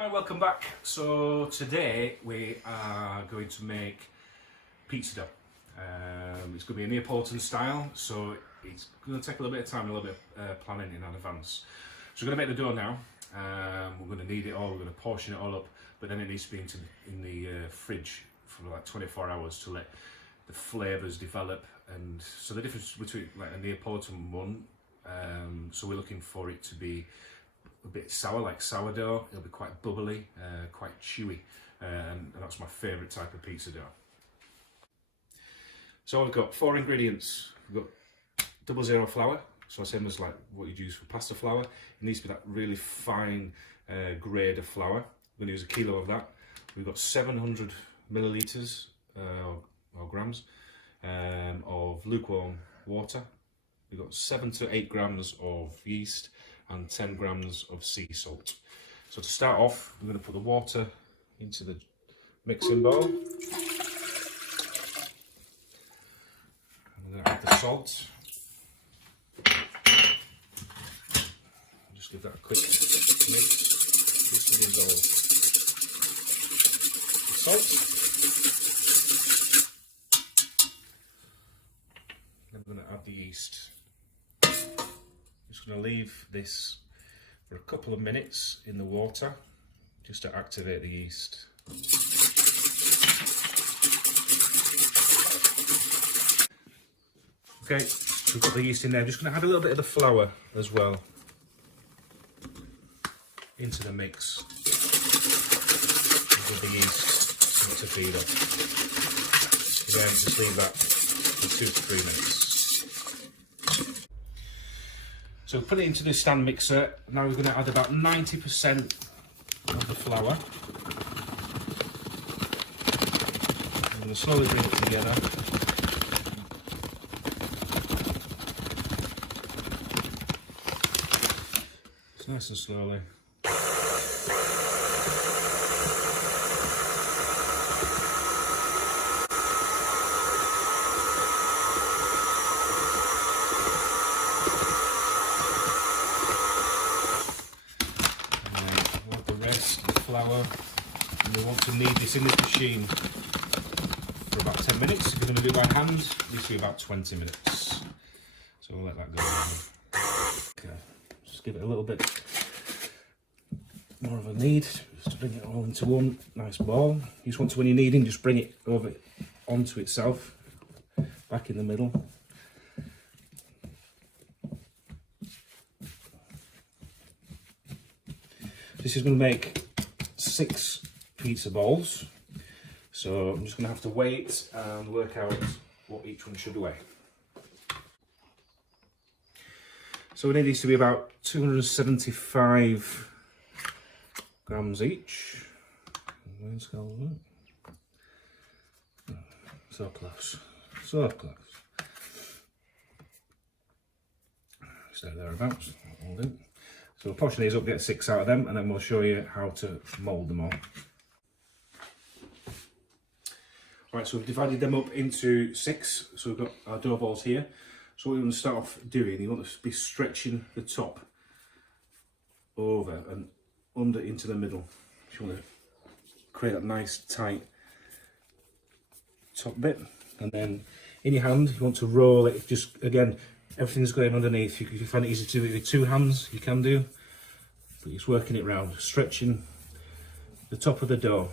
Hi, welcome back. So today we are going to make pizza dough. It's going to be a Neapolitan style, so it's going to take a little bit of time and a little bit of planning in advance. So we're going to make the dough now. We're going to knead it all, we're going to portion it all up, but then it needs to be in the fridge for like 24 hours to let the flavours develop. And so the difference between like a Neapolitan one, so we're looking for it to be a bit sour, like sourdough. It'll be quite bubbly, quite chewy, and that's my favourite type of pizza dough. So I've got 4 ingredients. We've got 00 flour, so same as like what you'd use for pasta flour. It needs to be that really fine grade of flour. We're going to use 1 kilo of that. We've got 700 millilitres or grams of lukewarm water. We've got 7 to 8 grams of yeast and 10 grams of sea salt. So to start off, we're going to put the water into the mixing bowl. I'm going to add the salt. Just give that a quick mix just to dissolve the salt. Then I'm going to add the yeast. Just going to leave this for a couple of minutes in the water just to activate the yeast. Okay, so we've got the yeast in there. I'm just going to add a little bit of the flour as well into the mix with the yeast to feed up. Again, just leave that for 2 to 3 minutes. So put it into the stand mixer. Now we're going to add about 90% of the flour. I'm going to slowly bring it together. It's nice and slowly. Flour, and we want to knead this in this machine for about 10 minutes. If you're going to do it by hand, this will be about 20 minutes. So we'll let that go. Okay, just give it a little bit more of a knead, just to bring it all into one nice ball. You just want to, when you're kneading, just bring it over onto itself, back in the middle. This is going to make 6 pizza balls, so I'm just going to have to wait and work out what each one should weigh. So we need these to be about 275 grams each. So close, so close. Stay thereabouts, that'll do. So we'll portion these up, get 6 out of them, and then we'll show you how to mould them all. Right, so we've divided them up into 6. So we've got our dough balls here. So what we want to start off doing, you want to be stretching the top over and under into the middle. You want to create that nice tight top bit. And then in your hand, you want to roll it, just again, everything's going underneath. If you find it easy to do it with 2 hands, you can do. But just working it round, stretching the top of the dough.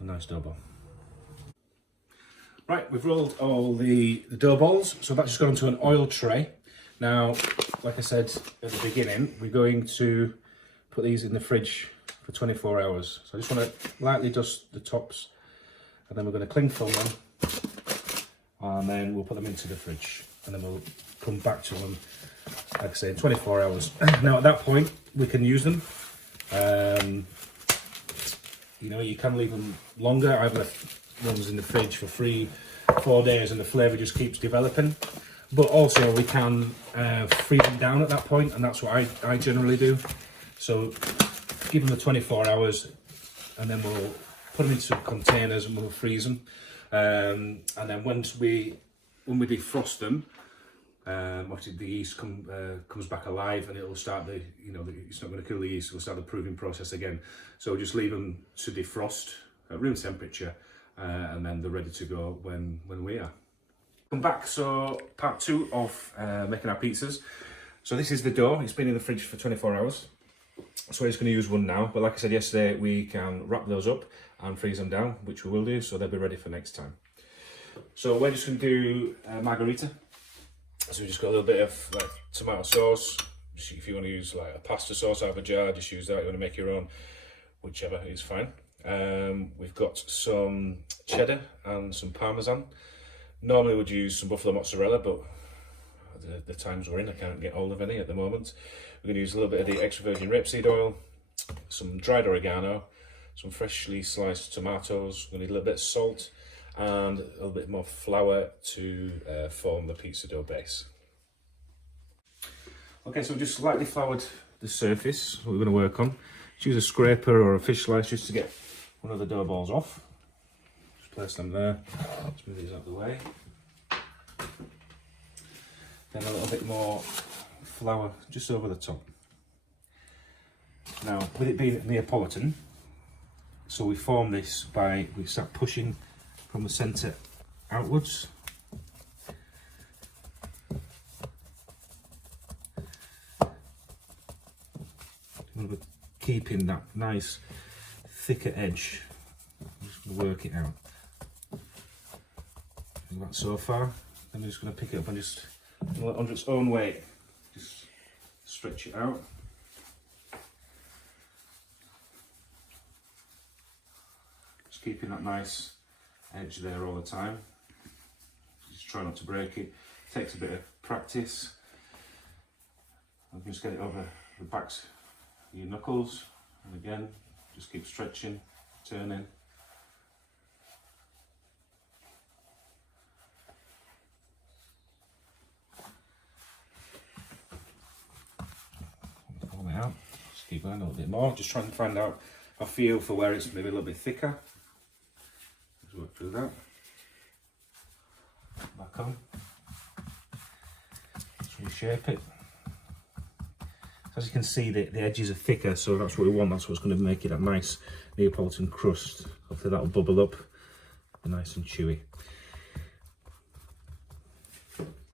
A nice dough ball. Right, we've rolled all the dough balls, so that's just gone onto an oil tray. Now, like I said at the beginning, we're going to put these in the fridge for 24 hours. So I just want to lightly dust the tops, and then we're going to cling film them, and then we'll put them into the fridge, and then we'll come back to them, like I say, in 24 hours. Now at that point, we can use them. You know, you can leave them longer. I've left ones in the fridge for 3-4 days, and the flavour just keeps developing. But also we can freeze them down at that point, and that's what I generally do. So give them the 24 hours, and then we'll put them into containers and we'll freeze them. And then when we defrost them, Obviously the yeast comes back alive, and it'll start the, it's not going to kill the yeast, it'll start the proving process again. So just leave them to defrost at room temperature, and then they're ready to go when we are. Come back, so part 2 of making our pizzas. So this is the dough. It's been in the fridge for 24 hours. So we're just going to use one now, but like I said yesterday, we can wrap those up and freeze them down, which we will do, so they'll be ready for next time. So we're just going to do margarita. So we just got a little bit of like tomato sauce. If you want to use like a pasta sauce out of a jar, just use that. You want to make your own, whichever is fine. We've got some cheddar and some parmesan. Normally we'd use some buffalo mozzarella, but the times we're in, I can't get hold of any at the moment. We're going to use a little bit of the extra virgin rapeseed oil, some dried oregano, some freshly sliced tomatoes. We're going to need a little bit of salt and a little bit more flour to form the pizza dough base. Okay, so we've just lightly floured the surface that we're going to work on. Just use a scraper or a fish slice just to get one of the dough balls off. Just place them there. Let's move these out of the way. Then a little bit more flour just over the top. Now, with it being Neapolitan, so we form this by, we start pushing from the centre outwards. We're keeping that nice thicker edge. I'm just going to work it out. And that so far. Then I'm just going to pick it up and just, under its own weight, just stretch it out. Just keeping that nice edge there all the time. Just try not to break it. Takes a bit of practice. And just get it over the backs of your knuckles, and again, just keep stretching, turning. Pull it out. Just keep going a little bit more. Just trying to find out a feel for where it's maybe a little bit thicker. Just work through that. Back on. Just reshape it. As you can see, the edges are thicker, so that's what we want. That's what's going to make it that nice Neapolitan crust. Hopefully that'll bubble up, be nice and chewy.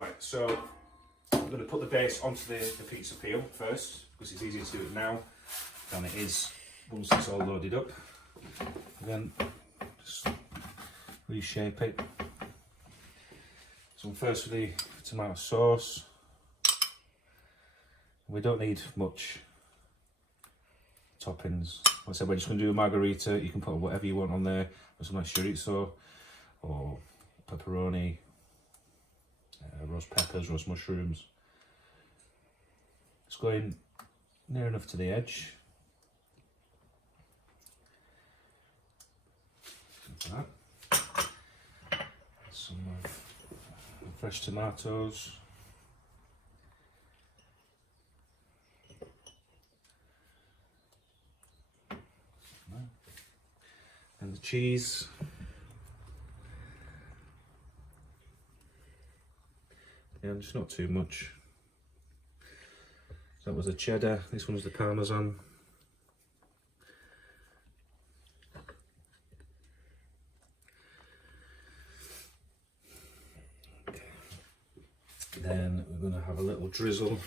Right, so I'm going to put the base onto the pizza peel first, because it's easier to do it now than it is once it's all loaded up. And then just reshape it. So first with the tomato sauce. We don't need much toppings. Like I said, we're just going to do a margarita. You can put whatever you want on there. There's some nice chorizo or pepperoni, roast peppers, roast mushrooms. It's going near enough to the edge. Like that. Some fresh tomatoes. And the cheese. Yeah, just not too much. So that was the cheddar, this one's the parmesan. Okay. Then we're going to have a little drizzle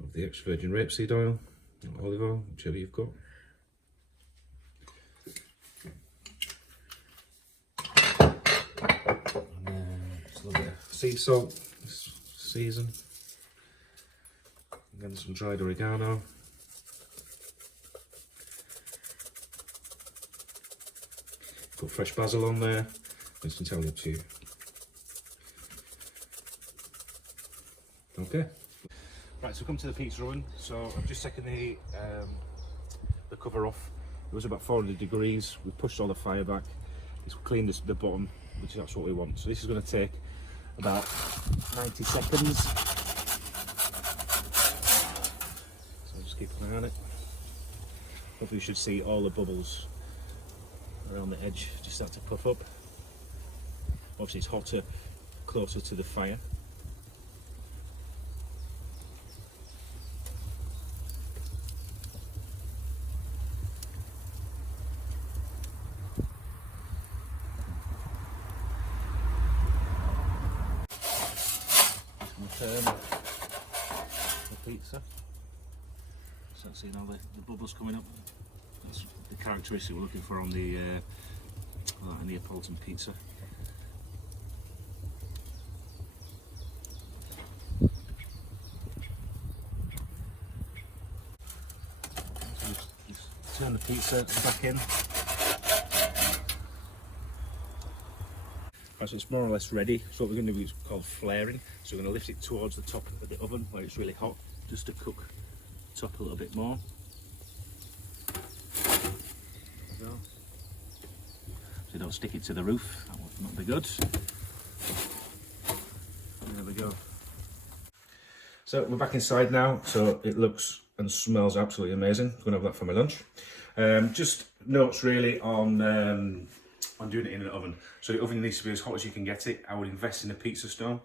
of the extra virgin rapeseed oil, or olive oil, whichever you've got. Sea salt, season, and then some dried oregano. Put fresh basil on there, it's entirely up to you. Okay. Right, so come to the pizza oven. So I've just taken the cover off. It was about 400 degrees. We've pushed all the fire back. It's cleaned the bottom, which is that's what we want. So this is going to take about 90 seconds. So I'll just keep an eye on it. Hopefully you should see all the bubbles around the edge just start to puff up. Obviously it's hotter closer to the fire. Turn the pizza. So see now the bubbles coming up. That's the characteristic we're looking for on the Neapolitan pizza. So just turn the pizza back in. Right, so it's more or less ready. So what we're going to do is called flaring. So we're going to lift it towards the top of the oven where it's really hot, just to cook the top a little bit more. There we go. So you don't stick it to the roof, that would not be good. There we go. So we're back inside now, so it looks and smells absolutely amazing. I'm going to have that for my lunch. Just notes really on doing it in an oven. So the oven needs to be as hot as you can get it. I would invest in a pizza stone.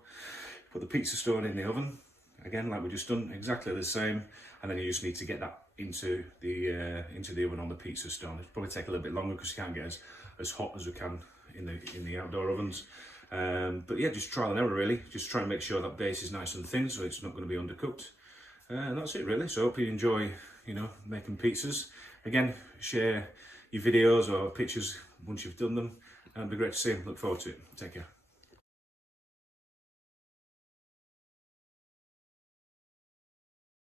Put the pizza stone in the oven, again like we just done, exactly the same, and then you just need to get that into the oven on the pizza stone. It'll probably take a little bit longer because you can't get as hot as we can in the outdoor ovens. But yeah, just trial and error really. Just try and make sure that base is nice and thin so it's not going to be undercooked. And that's it really. So I hope you enjoy, making pizzas. Again, share your videos or pictures once you've done them. And it'd be great to see them. Look forward to it. Take care.